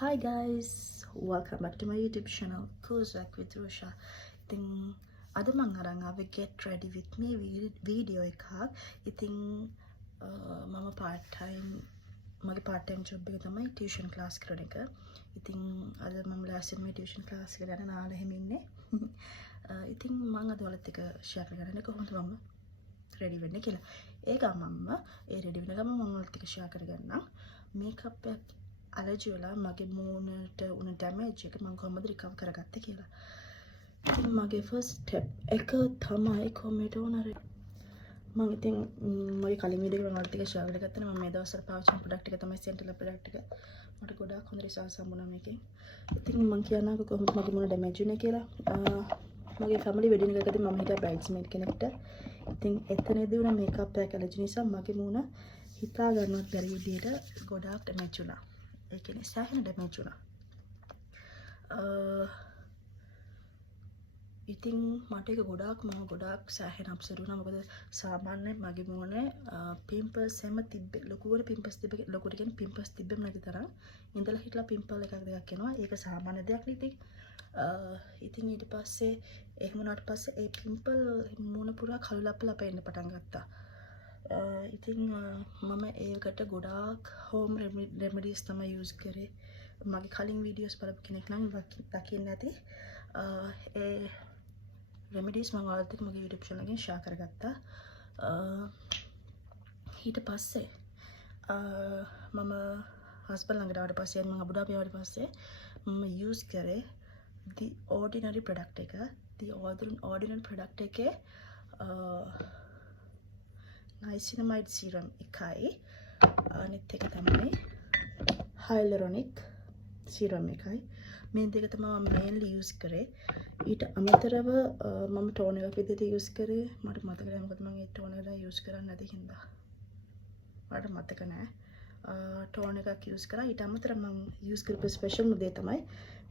Hi guys, welcome back to my YouTube channel, Kozak with Rusha. ඉතින් අද මම අරන් ආවේ get ready with me video එකක්. ඉතින් මම මගේ part time job එක තමයි tuition class කරන එක. ඉතින් අද මම last year මේ tuition class එක ගන්න නාල හැම ඉන්නේ. ඉතින් මම අද ඔයාලත් එක්ක share කරගන්න කොහොමද මම ready වෙන්නේ කියලා. ඒක මම ready වෙන ගමන් මම ඔයාලත් එක්ක share කරගන්නම්. makeup එක allergy වල මගේ මූණට උන damage එක මම කොහොමද recover කරගත්තේ කියලා. ඉතින් මගේ first step එක තමයි කොහොමද උනර මම ඉතින් මගේ කලින් වීඩියෝ එකේ මම ටික share කරගත්තා නේ මම මේ දවස්වල පාවිච්චි කරන product එක තමයි Centella product එක. මට ගොඩාක් හොඳ results හම්බුණා මේකෙන්. ඉතින් මම කියනවා කොහොමද මගේ මූණ damage වුනේ කියලා. මගේ family wedding එකකදී මම හිටියා bridesmaid කෙනෙක්ට. ඉතින් එතනදී උන makeup pack allergy නිසා මගේ මූණ හිතා ගන්නවත් බැරි විදියට ගොඩාක් damage වුණා. ඒ කියන්නේ සෑහෙන damage වුණා. ඉතින් මට ඒක මම ගොඩාක් සෑහෙන අප්සෙට් වුණා. මොකද සාමාන්‍යයෙන් මගේ මූණේ පිම්පල්ස් හැම තිබ්බේ ලොකුවට පිම්පල්ස් තිබ්බේ ලොකුට කියන්නේ පිම්පල්ස් තිබ්බෙම නැති තරම් ඉඳලා හිටලා පිම්පල් එකක් දෙකක් එනවා. ඒක සාමාන්‍ය දෙයක් නේ. ඉතින් ඊට පස්සේ එහෙම වුණාට පස්සේ ඒ පිම්පල් මූණ පුරා කළු ලප්ප එන්න පටන් ගත්තා. ඉතින් මම ඒකට ගොඩාක් home remedies තමයි use කරේ. මගේ කලින් videos බලපු කෙනෙක් නම් දකින්න ඇති. ඒ remedies මම ඔයාලත් එක්ක මගේ YouTube channel එකෙන් share කරගත්තා. ඊට පස්සේ මම husband ළඟට ආවට පස්සේ මම අබු ඩාබි ආවට පස්සේ මම use කරේ the ordinary product එක. the ordinary product එකේ niacinamide serum එකයි අනිත් එක තමයි hyaluronic serum එකයි. මේ දෙක තමයි මම mainly use කරේ. ඊට අමතරව මම tone එකක් විදිහට use කරේ. මට මතක නැහැ මොකද මම ඒ tone එක use කරන්නේ නැති හින්දා. මට මතක නැහැ. tone එකක් use කරා. ඊට අමතරව මම use කරපු special දේ තමයි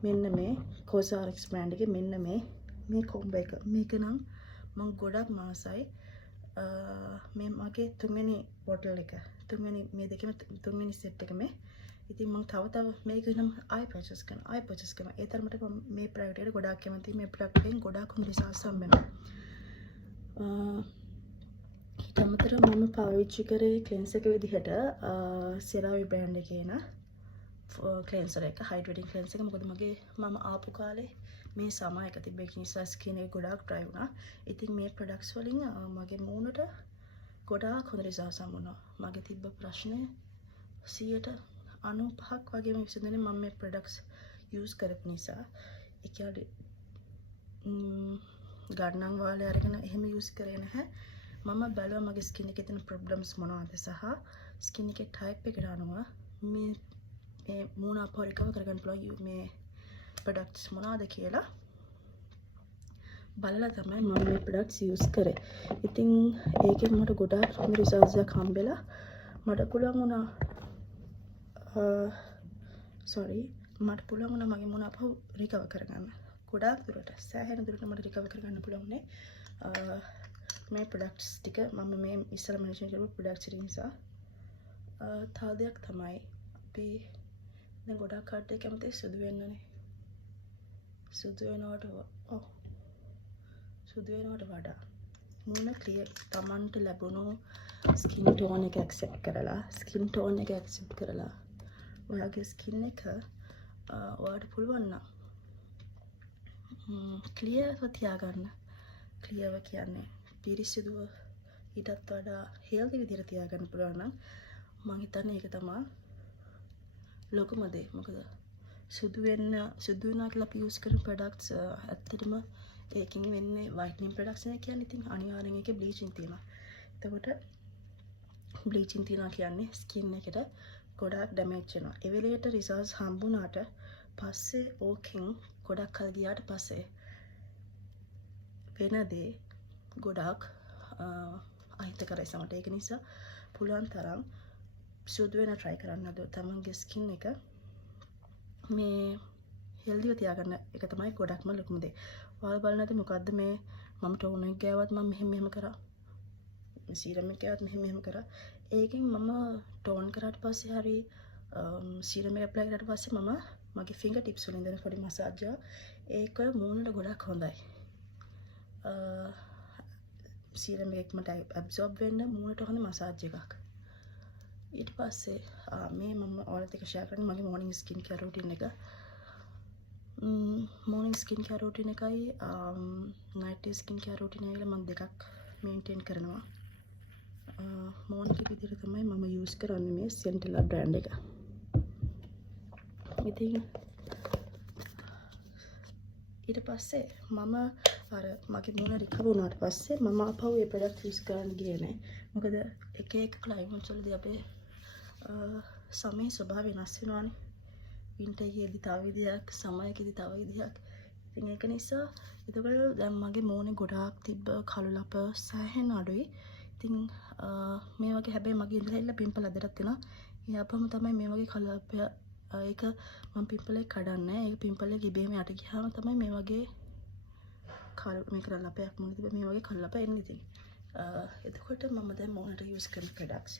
මෙන්න මේ Cosrx brand එකේ මෙන්න මේ combo එක. මේක නම් මම ගොඩක් මාසයි මේ මගේ තුන්වෙනි බොටල් එක මේ දෙකම තුන්වෙනි සෙට් එක මේ. ඉතින් මම තව මේක නම් ආයෙ පර්චේස් කරනවා. ඒ තරමට මම මේ ප්‍රොඩක්ට් එකට ගොඩාක් කැමතියි. මේ ප්‍රොඩක්ට් එකෙන් ගොඩාක් හොඳ රිසල්ට්ස් හම්බෙනවා. ඊට අමතරව මම පාවිච්චි කරේ ක්ලෙන්සර් එක විදිහට CeraVe brand එකේ න ක්ලෙන්සර් එක hydrating ක්ලෙන්සර් එක. මොකද මම ආපු කාලේ මේ සමා එක තිබ්බ නිසා ස්කින් එක ගොඩාක් ඩ්‍රයි වුණා. ඉතින් මේ ප්‍රොඩක්ට්ස් වලින් මගේ මූණට ගොඩාක් හොඳ රිසල්ට්ස් හම්බුණා. මගේ තිබ්බ ප්‍රශ්නේ 95ක් වගේම විසඳුනේ මම මේ ප්‍රොඩක්ට්ස් යූස් කරපු නිසා. ඒ කියන්නේ ගණන් වාලේ අරගෙන එහෙම යූස් කරේ නැහැ. මම බලුවා මගේ ස්කින් එකේ තියෙන ප්‍රොබ්ලම්ස් මොනවද සහ ස්කින් එකේ ටයිප් එකට අනුව මේ මූණ අපව රිකවර් කරගන්න පුළුවන් මේ ප්‍රොඩක්ට්ස් මොනවද කියලා බලලා තමයි මම මේ ප්‍රොඩක්ට්ස් යූස් කරේ. ඉතින් ඒකෙන් මට ගොඩාක් හොඳ රිසල්ට්ස් එකක් හම්බෙලා මට පුළුවන් වුණා මගේ මූණ අපව රිකවර් කරගන්න. ගොඩාක් දුරට සෑහෙන දුරට මට රිකවර් කරගන්න පුළුවන් නේ. මේ ප්‍රොඩක්ට්ස් ටික මම මේ ඉස්සර මෙන්ෂන් කරපු ප්‍රොඩක්ට්ස් ටික නිසා. තව දෙයක් තමයි අපි දැන් ගොඩාක් කට්ටිය කැමති සුදු වෙන්නනේ. සුදු වෙනවට වඩා මූණ ක්ලියර් තමන්ට ලැබුණු ස්කින් ටෝන් එක ඇක්සෙප්ට් කරලා ඔයාගේ ස්කින් එක ඔයාලට පුළුවන් නම් ක්ලියර්ව තියාගන්න. ක්ලියර්ව කියන්නේ පිරිසිදුව ඊටත් වඩා හෙල්දි විදිහට තියාගන්න පුළුවන් නම් මම හිතන්නේ ඒක තමයි ලොකුම දේ. මොකද සුදු වෙනවා කියලා අපි යූස් කරන ප්‍රොඩක්ට්ස් ඇත්තටම ඒකෙන් වෙන්නේ වයිටනින් ප්‍රොඩක්ට්ස් නේ කියන්නේ. ඉතින් අනිවාර්යෙන් ඒකේ බ්ලීචින් තියෙනවා. එතකොට බ්ලීචින් තියනවා කියන්නේ ස්කින් එකට ගොඩාක් ඩැමේජ් වෙනවා. ඒ වෙලේට රිසල්ට්ස් හම්බුණාට පස්සේ ඕකෙන් ගොඩක් කල් ගියාට පස්සේ වෙන දේ ගොඩාක් අහිතකරයි සමහරට. ඒක නිසා පුළුවන් තරම් සුදු වෙන try කරන්න. තමන්ගේ ස්කින් එක මේ හෙල්දිව තියාගන්න එක තමයි ගොඩක්ම ලොකුම දේ. ඔයාලා බලන්න ඇති මොකද්ද මේ මම ටෝන් එක ගෑවත් මම මෙහෙම කරා. සීරම් එක ගෑවත් මෙහෙම කරා. ඒකෙන් මම ටෝන් කරාට පස්සේ හරි සීරම් එක ඇප්ලයි කරලා පස්සේ මම මගේ ෆින්ගර් ටිප්ස් වලින් දෙන පොඩි මසාජ් එක ඒක මූණට ගොඩක් හොඳයි. සීරම් එකක් මට ඇබ්සෝබ් වෙන්න මූණට හොඳ මසාජ් එකක්. ඊට පස්සේ මේ මම ඔයාලත් එක්ක ෂෙයා කරන්නේ මගේ මෝර්නින් ස්කින් කෙයාර් රූටින් එක. මෝර්නින් ස්කින් කෙයාර් රූටින් එකයි නයිට් ස්කින් කෙයාර් රූටින් එක මම දෙකක් මේන්ටේන් කරනවා. මෝර්නින් එක විදිහට තමයි මම යූස් කරන්නේ මේ සෙන්ටෙලා බ්‍රෑන්ඩ් එක. ඉතින් ඊට පස්සේ මම අර මගේ මූණ රිකවර් වුණාට පස්සේ මම ආපහු මේ ප්‍රොඩක්ට් යූස් කරන්න ගියේ නෑ. මොකද එක එක ක්ලයිමේට්ස් වලදී අපේ සමේ ස්වභාවය වෙනස් වෙනවානේ. වින්ටර් එකේදී තව විදියක්, සමර් එකේදී තව විදියක්. ඉතින් ඒක නිසා එතකොට දැන් මගේ මූණේ ගොඩාක් තිබ්බ කළු ලප සෑහෙන අඩුයි. ඉතින් මේ වගේ හැබැයි මගේ ඉඳලා ඉල්ල පිම්පල් අදටත් වෙනවා. ඊයපම තමයි මේ වගේ කළු ලප ඒක මම පිම්පල් එක කඩන්නේ. ඒක පිම්පල් එක ඉබේම යට ගියාම තමයි මේ වගේ මේ කළු ලපයක් මුණ තිබ්බ මේ වගේ කළු ලප එන්නේ ඉතින්. එතකොට මම දැන් මූණට යූස් කරන ප්‍රොඩක්ට්ස්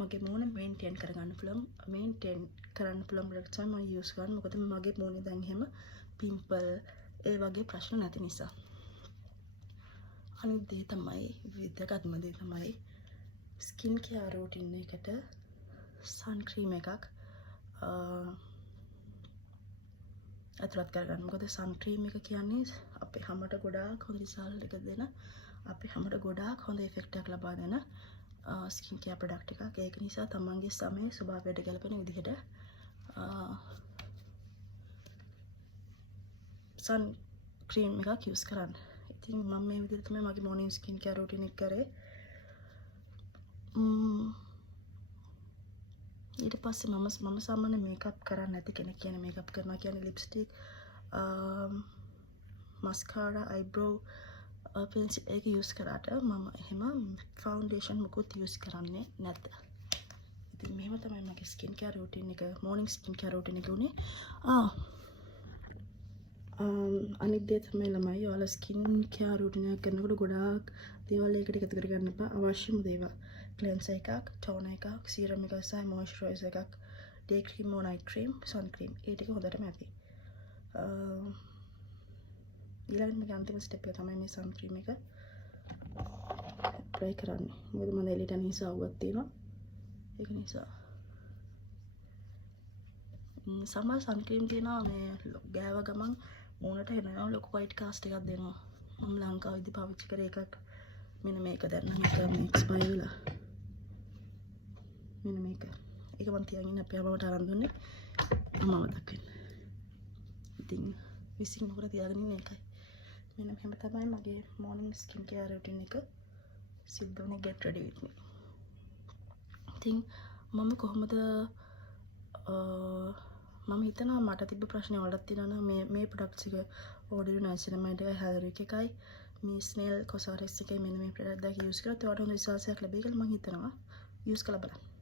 මගේ මූණ මේන්ටේන් කරගන්න පුළුවන් ප්‍රොඩක්ට්ස් තමයි මම යූස් කරන්නේ. මොකද මගේ මූණේ දැන් එහෙම පිම්පල් ඒ වගේ ප්‍රශ්න නැති නිසා. අනිත් දේ තමයි විදගත්ම දේ තමයි ස්කින් කෙයාර් රූටින් එකට සන් ක්‍රීම් එකක් ඇතුළත් කරගන්න. මොකද සන් ක්‍රීම් එක කියන්නේ අපේ හැමට ගොඩාක් හොඳ රිසල්ට් එක දෙන, අපේ හැමට ගොඩාක් හොඳ ඉෆෙක්ට් එකක් ලබා දෙන ස්කින් කෙයාර් ප්‍රොඩක්ට් එකක්. ඒක නිසා තමන්ගේ සමේ ස්වභාවයට ගැලපෙන විදිහට සන් ක්‍රීම් එකක් යූස් කරන්න. ඉතින් මම මේ විදිහට තමයි මගේ මෝර්නින් ස්කින් කෙයාර් රූටින් එක කරේ. ඊට පස්සේ මම සාමාන්‍ය මේකප් කරන්නේ නැති කෙනෙක්. කියන්නේ මේකප් කරනවා කියන්නේ ලිප්ස්ටික්, මස්කාරා, අයිබ්‍රෝ පෙන්සිල් ඒක යූස් කරාට මම එහෙම ෆවුන්ඩේෂන් මොකුත් යූස් කරන්නේ නැත. ඉතින් මෙහෙම තමයි මගේ ස්කින් කෙයාර් රූටින් එක, මෝර්නින් ස්කින් කෙයාර් රූටින් එක උනේ. අනිත් දේ තමයි ළමයි ඔයාලා ස්කින් කෙයාර් රූටින් එකක් කරනකොට ගොඩාක් දේවල් ඒකට එකතු කරගන්න එපා. අවශ්‍යම දේවල් ක්ලෙන්සර් එකක්, ටෝනර් එකක්, සීරම් එකක් සහ මොයිස්චරයිසර් එකක්, ඩේ ක්‍රීම්, නයිට් ක්‍රීම්, සන් ක්‍රීම්. ඒ ටික හොඳටම ඇති. ඊළඟට මගේ අන්තිම ස්ටෙප් එක තමයි මේ සන් ක්‍රීම් එක ඇප්ලයි කරන්නේ. මොකද මම එළියට යන නිසා අවුවක් තියෙනවා. ඒක නිසා සමහර සන් ක්‍රීම් තියෙනවා මේ ගෑව ගමන් මූණට එනවා ලොකු වයිට් කාස්ට් එකක් දෙනවා. මම ලංකාවේදී පාවිච්චි කරේ එකක්. මෙන්න මේක දැන් නම් ඒක එක්ස්පයර් වෙලා. මෙන්න මේක. ඒක මම තියන් අපේ අම්මට අරන් දුන්නේ. අම්මව දක්වන්න. ඉතින් විසින් නොකර තියාගෙන ඉන්න එකයි. මෙන්න මෙහෙම තමයි මගේ මෝර්නින් ස්කින් කෙයාර් රූටින් එක සිද්ධ වුණේ. get ready with me. ඉතින් මම කොහොමද මම හිතනවා මට තිබ්බ ප්‍රශ්නේ වලට තියෙනවා මේ ප්‍රොඩක්ට්ස් එක ඕඩර් නයිසිනමයිඩ් එක හැලරික් එකයි මේ ස්නේල් කොසාරස් එකයි මෙන්න මේ ප්‍රොඩක්ට් දෙක යූස් කරලා තවට හොඳ රිසල්ට්ස් එකක් ලැබෙයි කියලා මම හිතනවා. යූස් කරලා බලන්න.